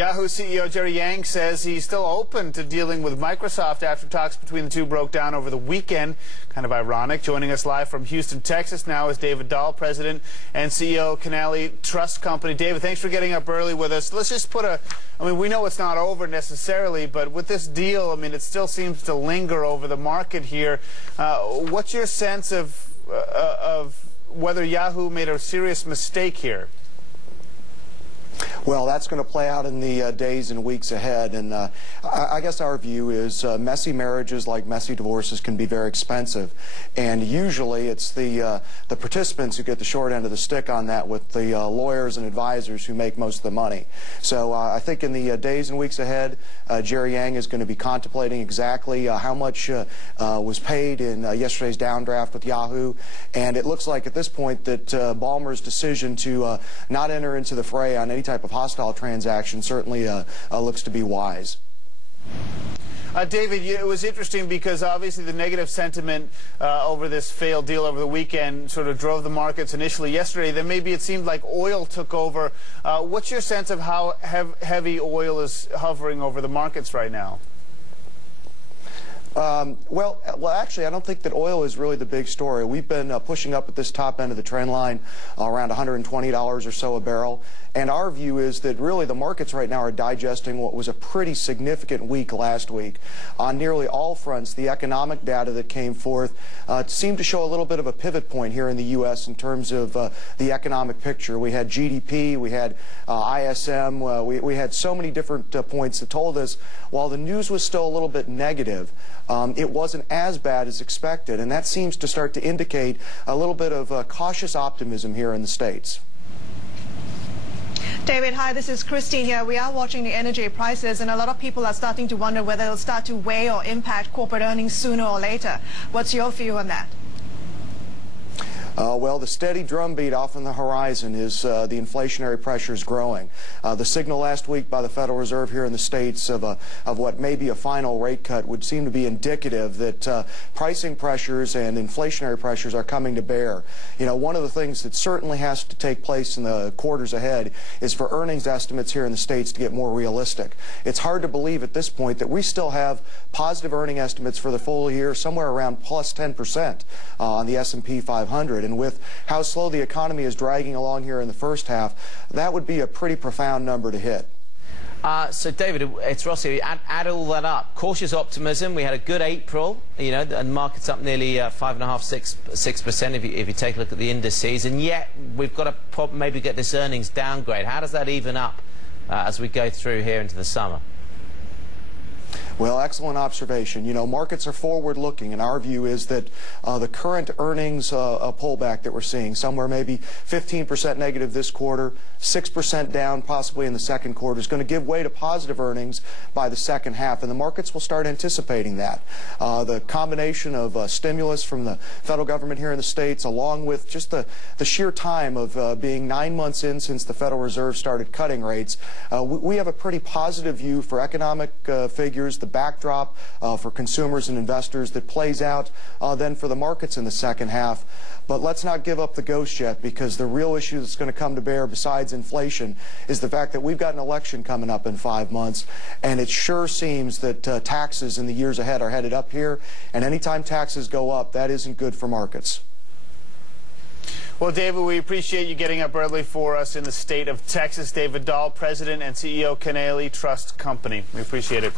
Yahoo CEO Jerry Yang says he's still open to dealing with Microsoft after talks between the two broke down over the weekend. Kind of ironic. Joining us live from Houston, Texas now is David Dahl, President and CEO Kanaly Trust Company. David, thanks for getting up early with us. Let's just put we know it's not over necessarily, but with this deal, it still seems to linger over the market here. What's your sense of whether Yahoo made a serious mistake here? Well, that's going to play out in the days and weeks ahead, and I guess our view is messy marriages, like messy divorces, can be very expensive, and usually it's the participants who get the short end of the stick on that, with the lawyers and advisors who make most of the money. So I think in the days and weeks ahead, Jerry Yang is going to be contemplating exactly how much was paid in yesterday's downdraft with Yahoo, and it looks like at this point that Ballmer's decision to not enter into the fray on any type of hostile transaction certainly looks to be wise. David, it was interesting because obviously the negative sentiment over this failed deal over the weekend sort of drove the markets initially yesterday. Then maybe it seemed like oil took over. What's your sense of how heavy oil is hovering over the markets right now? Well, actually, I don't think that oil is really the big story. We've been pushing up at this top end of the trend line around $120 or so a barrel. And our view is that really the markets right now are digesting what was a pretty significant week last week. On nearly all fronts, the economic data that came forth seemed to show a little bit of a pivot point here in the U.S. in terms of the economic picture. We had GDP, we had ISM, we had so many different points that told us while the news was still a little bit negative, it wasn't as bad as expected. And that seems to start to indicate a little bit of cautious optimism here in the States. David, hi, this is Christine here. We are watching the energy prices, and a lot of people are starting to wonder whether it'll start to weigh or impact corporate earnings sooner or later. What's your view on that? Well, the steady drumbeat off on the horizon is the inflationary pressures growing. The signal last week by the Federal Reserve here in the States of what may be a final rate cut would seem to be indicative that pricing pressures and inflationary pressures are coming to bear. You know, one of the things that certainly has to take place in the quarters ahead is for earnings estimates here in the States to get more realistic. It's hard to believe at this point that we still have positive earning estimates for the full year somewhere around plus 10% on the S&P 500. And with how slow the economy is dragging along here in the first half, that would be a pretty profound number to hit. So, David, it's Rossi. Add all that up. Cautious optimism. We had a good April, you know, and markets up nearly 5.5%, 6% if you take a look at the indices, and yet we've got to maybe get this earnings downgrade. How does that even up as we go through here into the summer? Well, excellent observation. You know, markets are forward-looking, and our view is that the current earnings pullback that we're seeing, somewhere maybe 15% negative this quarter, 6% down possibly in the second quarter, is going to give way to positive earnings by the second half, and the markets will start anticipating that. The combination of stimulus from the federal government here in the States, along with just the sheer time of being 9 months in since the Federal Reserve started cutting rates, we have a pretty positive view for economic figures, the backdrop for consumers and investors that plays out then for the markets in the second half. But let's not give up the ghost yet, because the real issue that's going to come to bear besides inflation is the fact that we've got an election coming up in 5 months, and it sure seems that taxes in the years ahead are headed up here, and anytime taxes go up, that isn't good for markets. Well, David, we appreciate you getting up early for us in the state of Texas. David Dahl, President and CEO Kanaly Trust Company. We appreciate it.